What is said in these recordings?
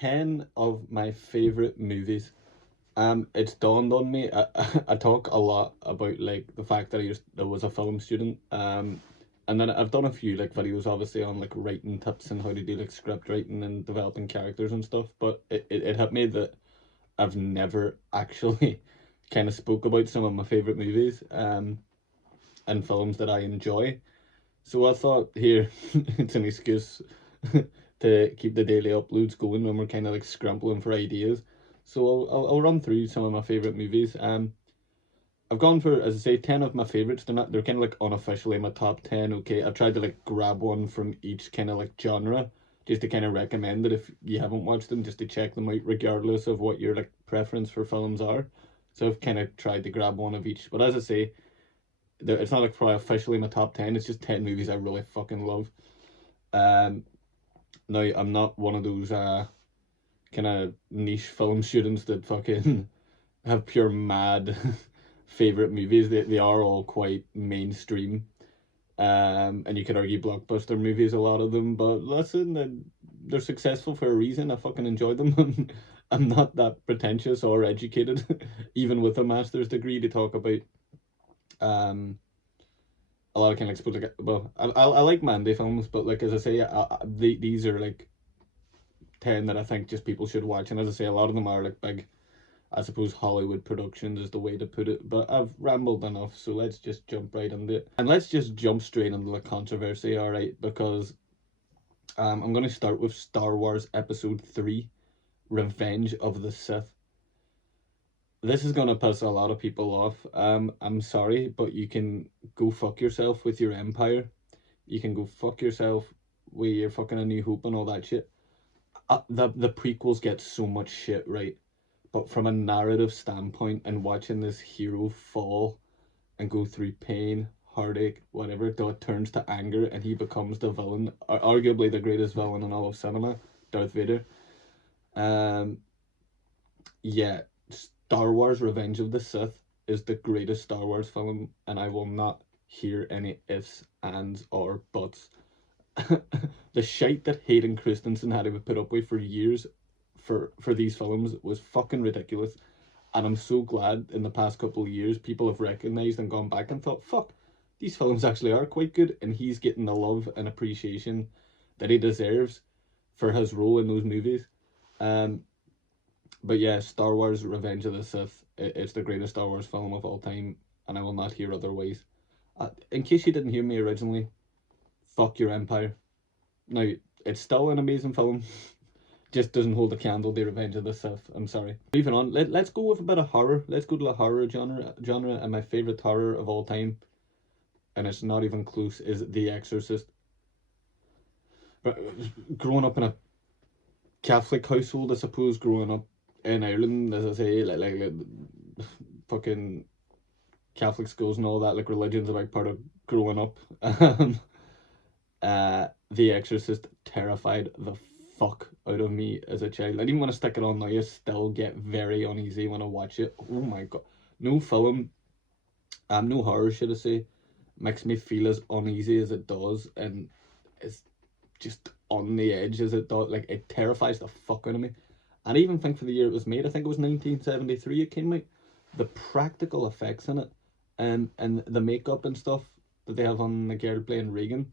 10 of my favorite movies. It's dawned on me. I talk a lot about like the fact that I was a film student. And then I've done a few like videos, obviously, on like writing tips and how to do like script writing and developing characters and stuff. But it hit me that I've never actually kind of spoke about some of my favorite movies and films that I enjoy. So I thought here it's an excuse to keep the daily uploads going when we're kind of like scrambling for ideas. So I'll run through some of my favorite movies. I've gone for, as I say, 10 of my favorites. They're kind of like unofficially my top 10. Okay, I've tried to like grab one from each kind of like genre just to kind of recommend it if you haven't watched them, just to check them out regardless of what your like preference for films are. So I've kind of tried to grab one of each. But as I say, it's not like probably officially my top 10. It's just 10 movies I really fucking love. Um, Now I'm not one of those kind of niche film students that fucking have pure mad favorite movies. They are all quite mainstream. And you could argue blockbuster movies, a lot of them, but listen, they're successful for a reason. I fucking enjoy them. I'm not that pretentious or educated, even with a master's degree, to talk about um a lot of kind of like, well, I like Mandy films, but like as I say, these are like 10 that I think just people should watch. And as I say, a lot of them are like big, I suppose, Hollywood productions is the way to put it. But I've rambled enough, so let's just jump right into it. And let's just jump straight into the controversy, alright? Because I'm going to start with Star Wars Episode 3, Revenge of the Sith. This is going to piss a lot of people off. I'm sorry, but you can go fuck yourself with your empire. You can go fuck yourself with your fucking A New Hope and all that shit. The prequels get so much shit, right? But from a narrative standpoint, and watching this hero fall and go through pain, heartache, whatever, till it turns to anger and he becomes the villain, arguably the greatest villain in all of cinema, Darth Vader. Um, yeah, Star Wars Revenge of the Sith is the greatest Star Wars film, and I will not hear any ifs, ands, or buts. The shite that Hayden Christensen had to put up with for years for these films was fucking ridiculous. And I'm so glad in the past couple of years people have recognized and gone back and thought, fuck, these films actually are quite good, and he's getting the love and appreciation that he deserves for his role in those movies. Um, but yeah, Star Wars Revenge of the Sith, it's the greatest Star Wars film of all time, and I will not hear otherwise. In case you didn't hear me originally, fuck your empire. Now, it's still an amazing film, just doesn't hold a candle to Revenge of the Sith. I'm sorry. Moving on, let's go with a bit of horror. Let's go to the horror genre, and my favorite horror of all time, and it's not even close, is The Exorcist. But growing up in a Catholic household, I suppose, growing up in Ireland, as I say, like fucking Catholic schools and all that, like religion's a big part of growing up. The Exorcist terrified the fuck out of me as a child. And even when I stick it on now, I still get very uneasy when I watch it. Oh my god. No film, no horror, should I say, makes me feel as uneasy as it does, and it's just on the edge as it does. Like, it terrifies the fuck out of me. And I even think for the year it was made, I think it was 1973 it came out, the practical effects in it, and the makeup and stuff that they have on the girl playing Regan,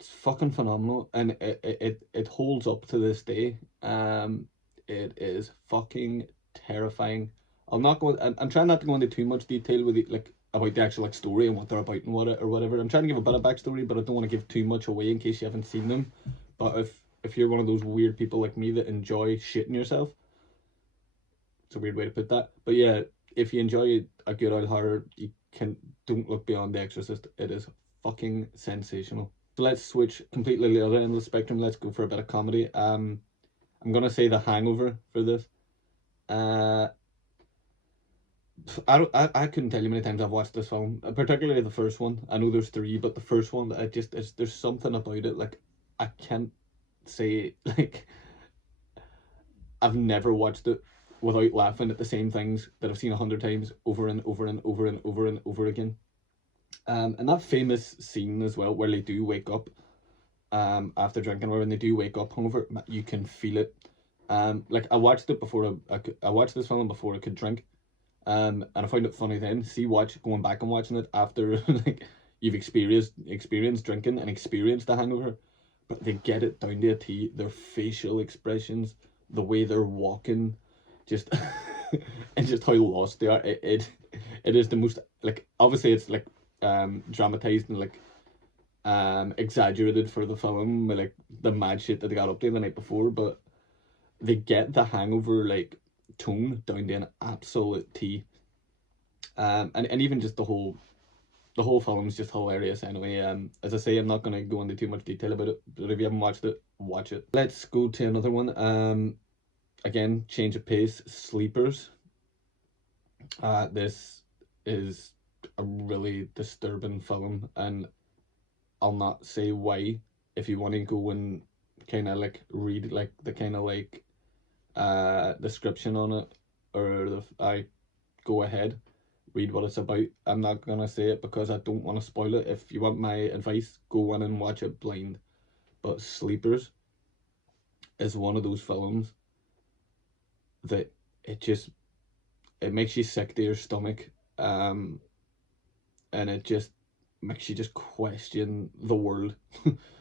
it's fucking phenomenal, and it holds up to this day. It is fucking terrifying. I'm trying not to go into too much detail with it, like about the actual like story and what they're about and what or whatever. I'm trying to give a bit of backstory, but I don't want to give too much away in case you haven't seen them. But if you're one of those weird people like me that enjoy shitting yourself, it's a weird way to put that. But yeah, if you enjoy a good old horror, you can don't look beyond The Exorcist. It is fucking sensational. So let's switch completely to the other end of the spectrum. Let's go for a bit of comedy. I'm gonna say The Hangover for this. Uh, I couldn't tell you how many times I've watched this film, particularly the first one. I know there's three, but the first one, there's something about it. Like, I can't say like I've never watched it without laughing at the same things that I've seen 100 times over and over and over and over and over again. And that famous scene as well where they do wake up after drinking, or when they do wake up hungover, you can feel it. Like I watched it before I watched this film before I could drink. And I found it funny then. See, going back and watching it after like you've experienced drinking and experienced the hangover, but they get it down to a T. Their facial expressions, the way they're walking, just and just how lost they are. It is the most, like, obviously it's like dramatized and like exaggerated for the film, like the mad shit that they got up to the night before, but they get the hangover like tone down to an absolute T. And even just the whole film is just hilarious anyway. As I say, I'm not gonna go into too much detail about it, but if you haven't watched it, watch it. Let's go to another one. Again, change of pace. Sleepers. This is a really disturbing film, and I'll not say why. If you want to go and kind of like read like the kind of like description on it, or I go ahead, read what it's about. I'm not gonna say it because I don't want to spoil it. If you want my advice, go in and watch it blind. But Sleepers is one of those films that it makes you sick to your stomach, and it just makes you just question the world.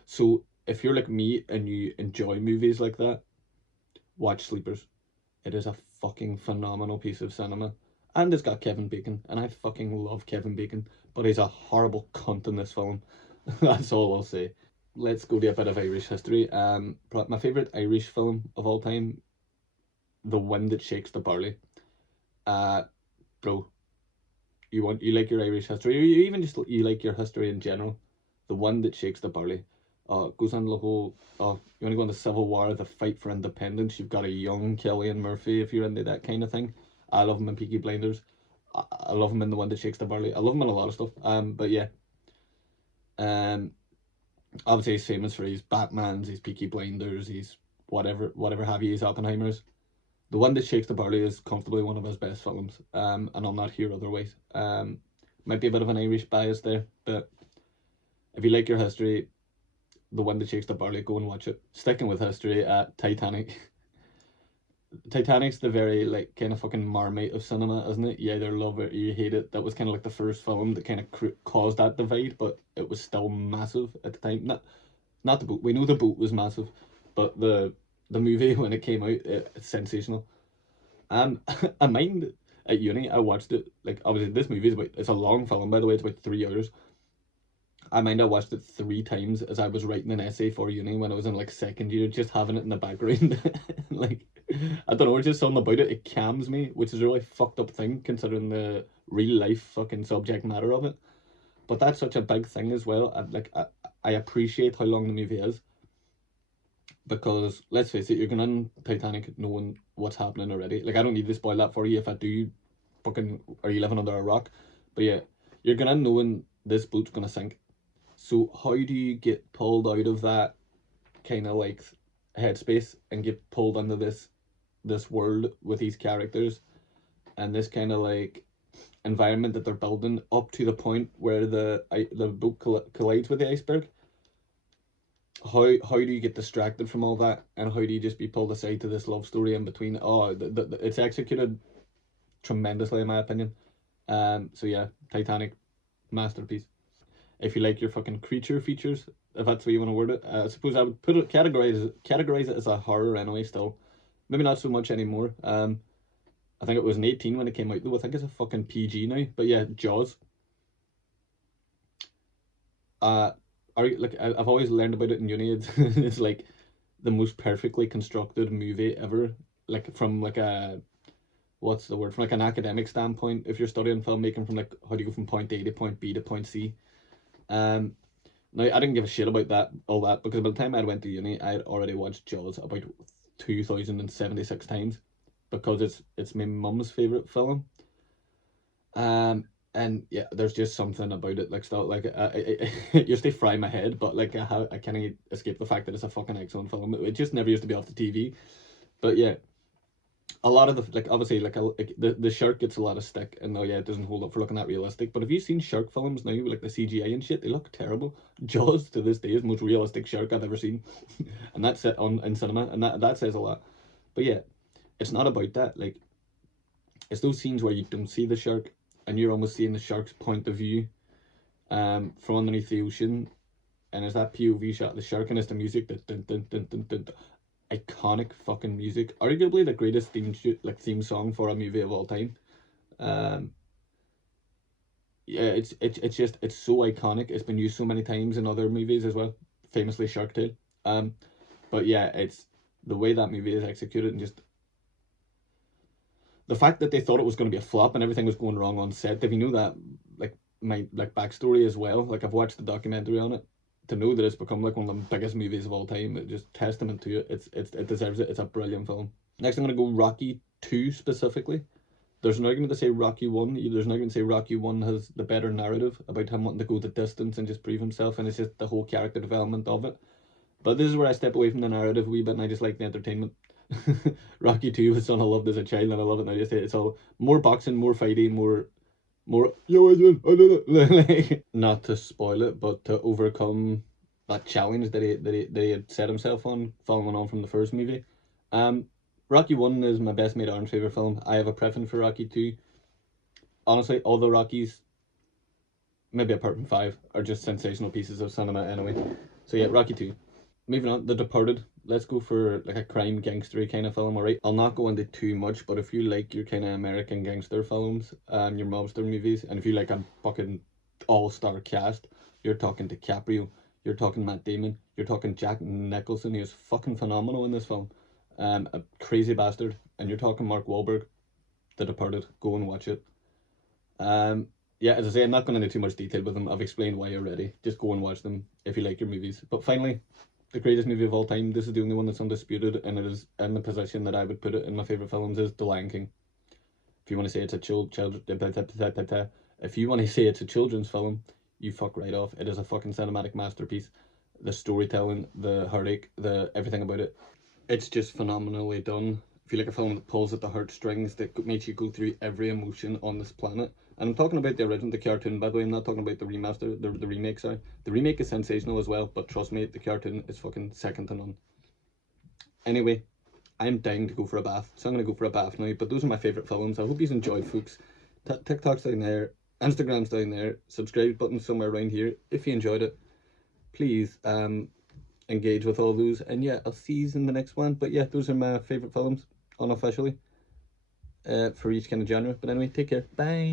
So if you're like me and you enjoy movies like that, watch Sleepers. It is a fucking phenomenal piece of cinema. And it's got Kevin Bacon, and I fucking love Kevin Bacon, but he's a horrible cunt in this film. That's all I'll say. Let's go to a bit of Irish history. My favourite Irish film of all time, The Wind That Shakes the Barley. Uh, Bro, you like your Irish history, or you even just you like your history in general. The One That Shakes the Barley. It goes on the whole. You want to go on the Civil War, the fight for independence. You've got a young Cillian Murphy if you're into that kind of thing. I love him in Peaky Blinders. I love him in The One That Shakes the Barley. I love him in a lot of stuff. But yeah. Obviously he's famous for his Batmans, his Peaky Blinders, his whatever have you, his Oppenheimers. The One That Shakes the Barley is comfortably one of his best films. And I'll not hear otherwise. Might be a bit of an Irish bias there, but if you like your history, The One That Shakes the Barley, go and watch it. Sticking with history, Titanic. Titanic's the very like kind of fucking Marmite of cinema, isn't it? You either love it or you hate it. That was kind of like the first film that kind of caused that divide, but it was still massive at the time. Not the boat. We know the boat was massive, but the movie when it came out, it's sensational. I mind at uni, I watched it. Like obviously, this movie it's a long film, by the way. It's about 3 hours. I mind I watched it 3 times as I was writing an essay for uni when I was in like second year, just having it in the background. Like, I don't know, it's just something about it. It calms me, which is a really fucked up thing considering the real life fucking subject matter of it. But that's such a big thing as well. I appreciate how long the movie is, because let's face it, you're going in Titanic knowing what's happening already. Like, I don't need to spoil that for you. If I do, fucking, are you living under a rock? But yeah, you're going in knowing this boat's gonna sink. So how do you get pulled out of that kind of like headspace and get pulled into this world with these characters and this kind of like environment that they're building up to the point where the boat collides with the iceberg? How do you get distracted from all that, and how do you just be pulled aside to this love story in between? It's executed tremendously in my opinion. So yeah, Titanic, masterpiece. If you like your fucking creature features, if that's what you want to word it. I suppose I would categorize it as a horror anyway. Still, maybe not so much anymore. I think it was an 18 when it came out though. I think it's a fucking PG now. But yeah, Jaws. I've always learned about it in uni. It's like the most perfectly constructed movie ever. Like from like a what's the word, from like an academic standpoint. If you're studying filmmaking, from like how do you go from point A to point B to point C. Um, Now I didn't give a shit about all that, because by the time I went to uni, I had already watched Jaws about 2,076 times, because it's my mum's favorite film. And yeah, there's just something about it, like still like it used to fry my head, but like I can't escape the fact that it's a fucking excellent film. It just never used to be off the TV. But yeah, a lot of the like obviously like the shark gets a lot of stick, and oh yeah, it doesn't hold up for looking that realistic. But have you seen shark films now, like the CGI and shit? They look terrible. Jaws to this day is the most realistic shark I've ever seen, and that's it on in cinema, and that says a lot. But yeah, it's not about that. Like it's those scenes where you don't see the shark, and you're almost seeing the shark's point of view, from underneath the ocean, and it's that POV shot of the shark, and it's the music that dun, dun, dun, dun, dun, dun. Iconic fucking music, arguably the greatest theme song for a movie of all time. Um, yeah, it's just it's so iconic. It's been used so many times in other movies as well, famously Shark Tale. Um, but yeah, it's the way that movie is executed, and just the fact that they thought it was going to be a flop and everything was going wrong on set. If you know that, like my like backstory as well, like I've watched the documentary on it, to know that it's become like one of the biggest movies of all time, it just testament to it. It deserves it. It's a brilliant film. Next, I'm gonna go Rocky 2 specifically. There's an argument to say Rocky 1. There's an argument to say Rocky 1 has the better narrative about him wanting to go the distance and just prove himself, and it's just the whole character development of it. But this is where I step away from the narrative a wee bit, and I just like the entertainment. Rocky 2 was something I loved as a child, and I love it now. Just it's all more boxing, more fighting, more. Yo, I did it. Not to spoil it, but to overcome that challenge that he had set himself on, following on from the first movie. Um, Rocky 1 is my best mate Aaron's favourite film. I have a preference for Rocky 2. Honestly, all the Rockies, maybe apart from 5, are just sensational pieces of cinema anyway. So yeah, Rocky 2. Moving on, The Departed. Let's go for like a crime gangstery kind of film, alright? I'll not go into too much, but if you like your kind of American gangster films, your mobster movies, and if you like a fucking all-star cast, you're talking DiCaprio, you're talking Matt Damon, you're talking Jack Nicholson. He is fucking phenomenal in this film. A crazy bastard, and you're talking Mark Wahlberg. The Departed. Go and watch it. Um, yeah, as I say, I'm not going into too much detail with them. I've explained why already. Just go and watch them if you like your movies. But finally, the greatest movie of all time. This is the only one that's undisputed, and it is in the position that I would put it in my favorite films is The Lion King. If you want to say it's a if you want to say it's a children's film, you fuck right off. It is a fucking cinematic masterpiece. The storytelling, the heartache, the everything about it, it's just phenomenally done. If you like a film that pulls at the heartstrings, that makes you go through every emotion on this planet. And I'm talking about the original, the cartoon, by the way. I'm not talking about the remaster, the remake, sorry. The remake is sensational as well, but trust me, the cartoon is fucking second to none. Anyway, I'm dying to go for a bath, so I'm going to go for a bath now. But those are my favourite films. I hope you enjoyed, folks. TikTok's down there, Instagram's down there, subscribe button somewhere around here. If you enjoyed it, please engage with all those. And yeah, I'll see you in the next one. But yeah, those are my favourite films, unofficially, for each kind of genre. But anyway, take care. Bye.